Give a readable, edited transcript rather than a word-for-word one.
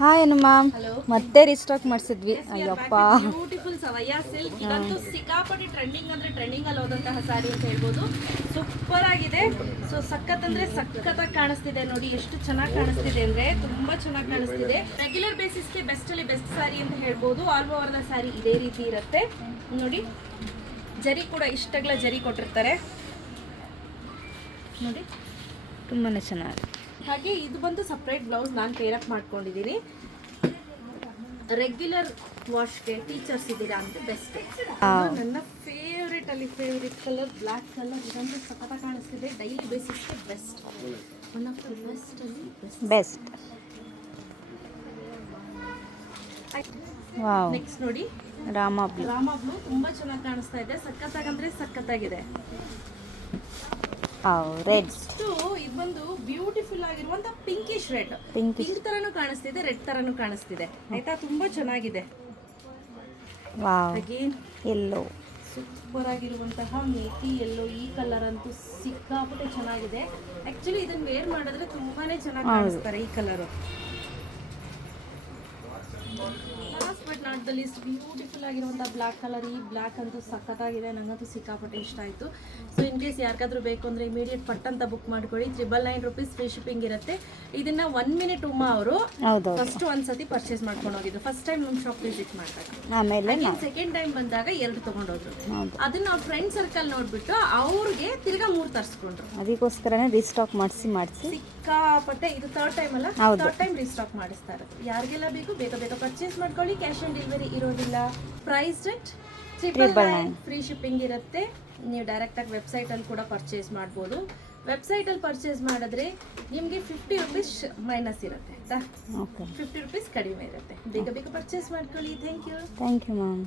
Hi ma'am. Hello. ಮತ್ತೆ restock ಮಾಡಿಸಿದ್ವಿ. Yes, we are back Ayyappa, with beautiful Savaya silk. ಇದಂತೂ ಸಿಕ್ಕಾಪಟ್ಟೆ ಟ್ರೆಂಡಿಂಗ್ ಅಂದ್ರೆ ಟ್ರೆಂಡಿಂಗ್ ಅಲ್ಲಿ ಹೋದಂತಹ ಸಾರಿ ಅಂತ ಹೇಳ್ಬೋದು. ಸೂಪರ್ ಆಗಿದೆ. ಸೊ ಸಖತ್ ಅಂದ್ರೆ ಸಖತ್ತಾಗಿ ಕಾಣಿಸ್ತಿದೆ ನೋಡಿ, ಎಷ್ಟು ಚೆನ್ನಾಗಿ ಕಾಣಿಸ್ತಿದೆ ಅಂದ್ರೆ ತುಂಬಾ ಚೆನ್ನಾಗಿ ಕಾಣಿಸ್ತಿದೆ. ರೆಗ್ಯುಲರ್ ಬೇಸಿಸ್ಗೆ ಬೆಸ್ಟ್ ಅಲ್ಲಿ ಬೆಸ್ಟ್ ಸಾರಿ ಅಂತ ಹೇಳ್ಬೋದು. ಆಲ್ ಓವರ್ ದ ಸಾರಿ ಇದೇ ರೀತಿ ಇರುತ್ತೆ ನೋಡಿ. ಜರಿ ಕೂಡ ಇಷ್ಟಗಳ ಜರಿ ಕೊಟ್ಟಿರ್ತಾರೆ ನೋಡಿ, ತುಂಬಾನೇ ಚೆನ್ನಾಗಿ. ಹಾಗೆ ಇದು ಬಂದು ಸಪ್ರೇಟ್ ಬ್ಲೌಸ್ ನಾನು ಪೇರಪ್ ಮಾಡ್ಕೊಂಡಿದ್ದೀನಿ. ರೆಗ್ಯುಲರ್ ವಾಶ್ಗೆ ಟೀಚರ್ಸ್ ಇದ್ದೀರಾ ಅಂದರೆ ಬೆಸ್ಟ್. ನನ್ನ ಫೇವ್ರೇಟ್ ಕಲರ್ ಬ್ಲ್ಯಾಕ್ ಕಲರ್, ಇದಂತೂ ಸಖತ್ತಾಗಿ ಕಾಣಿಸ್ತಿದೆ. ಡೈಲಿ ಬೇಸಿಸ್ಗೆ best, one of the best ಅಲ್ಲಿ ಬೆಸ್ಟ್. ವಾವ್, ನೆಕ್ಸ್ಟ್ ನೋಡಿ ರಾಮ ಬ್ಲೂ. ರಾಮ ಬ್ಲೂ ತುಂಬಾ ಚೆನ್ನಾಗಿ ಕಾಣಿಸ್ತಾ ಇದೆ. ಸಖತ್ತಾಗಂದ್ರೆ ಸಖತ್ತಾಗಿದೆ. ರೆಡ್. ಇದು ಬಂದು ಬ್ಯೂಟಿಫುಲ್ ಆಗಿರುವಂತ ಪಿಂಕಿಶ್ ರೆಡ್. ಪಿಂಕ್ ತರನು ಕಾಣಿಸ್ತಿದೆ, ರೆಡ್ ತರನು ಕಾಣಿಸ್ತಿದೆ ಆಯ್ತಾ. ತುಂಬಾ ಚೆನ್ನಾಗಿದೆ. ವಾವ್, ಹಾಗೆ ಎಲ್ಲೋ ಸೂಪರ್ ಆಗಿರುವಂತಹ ಮೇಥಿ ಎಲ್ಲೋ, ಈ ಕಲರ್ ಅಂತೂ ಸಿಕ್ಕಾಪಟ್ಟೆ ಚೆನ್ನಾಗಿದೆ. ಆಕ್ಚುಲಿ ಇದನ್ನ ವೇರ್ ಮಾಡಿದ್ರೆ ತುಂಬಾನೇ ಚೆನ್ನಾಗಿ ಕಾಣಿಸ್ತಾರೆ ಈ colour. Last but not the least beautiful ಆಗಿರುವಂಥ ಬ್ಲ್ಯಾಕ್ ಕಲರ್. ಈ ಬ್ಲ್ಯಾಕ್ ಅಂತೂ ಸಖತ್ತಾಗಿದೆ, ನನಗಂತೂ ಸಿಕ್ಕಾಪಟ್ಟೆ ಇಷ್ಟ ಆಯಿತು. ಸೊ ಇನ್ ಕೇಸ್ ಯಾರಿಗಾದ್ರೂ ಬೇಕು ಅಂದರೆ ಇಮಿಡಿಯೇಟ್ ಪಟ್ ಅಂತ ಬುಕ್ ಮಾಡ್ಕೊಳ್ಳಿ. 999 ರೂಪೀಸ್ ಫ್ರೀ ಶಿಪ್ಪಿಂಗ್ ಇರುತ್ತೆ. ಇದನ್ನ 1 ಮಿನಿಟ್ ಉಮಾ ಅವರು ಫಸ್ಟ್ ಒಂದ್ಸತಿ ಪರ್ಚೇಸ್ ಮಾಡ್ಕೊಂಡು ಹೋಗಿದ್ರು. ಫಸ್ಟ್ ಟೈಮ್ ನಮ್ಮ ಶಾಪ್ ವಿಸಿಟ್ ಮಾಡಿದಾಗ, ಆಮೇಲೆ ಸೆಕೆಂಡ್ ಟೈಮ್ ಬಂದಾಗ 2 ತೊಗೊಂಡೋದ್ರು. ಅದನ್ನ ಅವ್ರ ಫ್ರೆಂಡ್ ಸರ್ಕಲ್ ನೋಡ್ಬಿಟ್ಟು ಅವ್ರಿಗೆ ತಿರ್ಗಾ 3 ತರಿಸ್ಕೊಂಡ್ರು. ಅದಕ್ಕೋಸ್ಕರನೇ ರೀಸ್ಟಾಕ್ ಮಾಡಿಸಿ ಸಿಕ್ಕಾಪಟ್ಟೆ. ಇದು ಥರ್ಡ್ ಟೈಮ್ ಅಲ್ಲ, ಥರ್ಡ್ ಟೈಮ್ ರೀಸ್ಟಾಕ್ ಮಾಡಿಸ್ತಾ ಇರೋದು. ಯಾರಿಗೆಲ್ಲ ಬೇಕು ಬೇಗ ಬೇಗ ಪರ್ಚೇಸ್ ಮಾಡ್ಕೊಳ್ಳಿ. ಕ್ಯಾಶ್ ಆನ್ ಡೆಲಿವರಿ ಇರೋದಿಲ್ಲ. ಪ್ರೈಸ್ ರೆಟ್ 999, ಫ್ರೀ ಶಿಪ್ಪಿಂಗ್ ಇರುತ್ತೆ. ನೀವು ಡೈರೆಕ್ಟಾಗಿ ವೆಬ್ಸೈಟಲ್ಲಿ ಕೂಡ ಪರ್ಚೇಸ್ ಮಾಡ್ಬೋದು. ವೆಬ್ಸೈಟಲ್ಲಿ ಪರ್ಚೇಸ್ ಮಾಡಿದ್ರೆ ನಿಮಗೆ 50 ರೂಪೀಸ್ ಮೈನಸ್ ಇರುತ್ತೆ ಆಯ್ತಾ. 50 ರೂಪೀಸ್ ಕಡಿಮೆ ಇರುತ್ತೆ. ಬೇಗ ಬೇಗ ಪರ್ಚೇಸ್ ಮಾಡ್ಕೊಳ್ಳಿ. Thank you ma'am.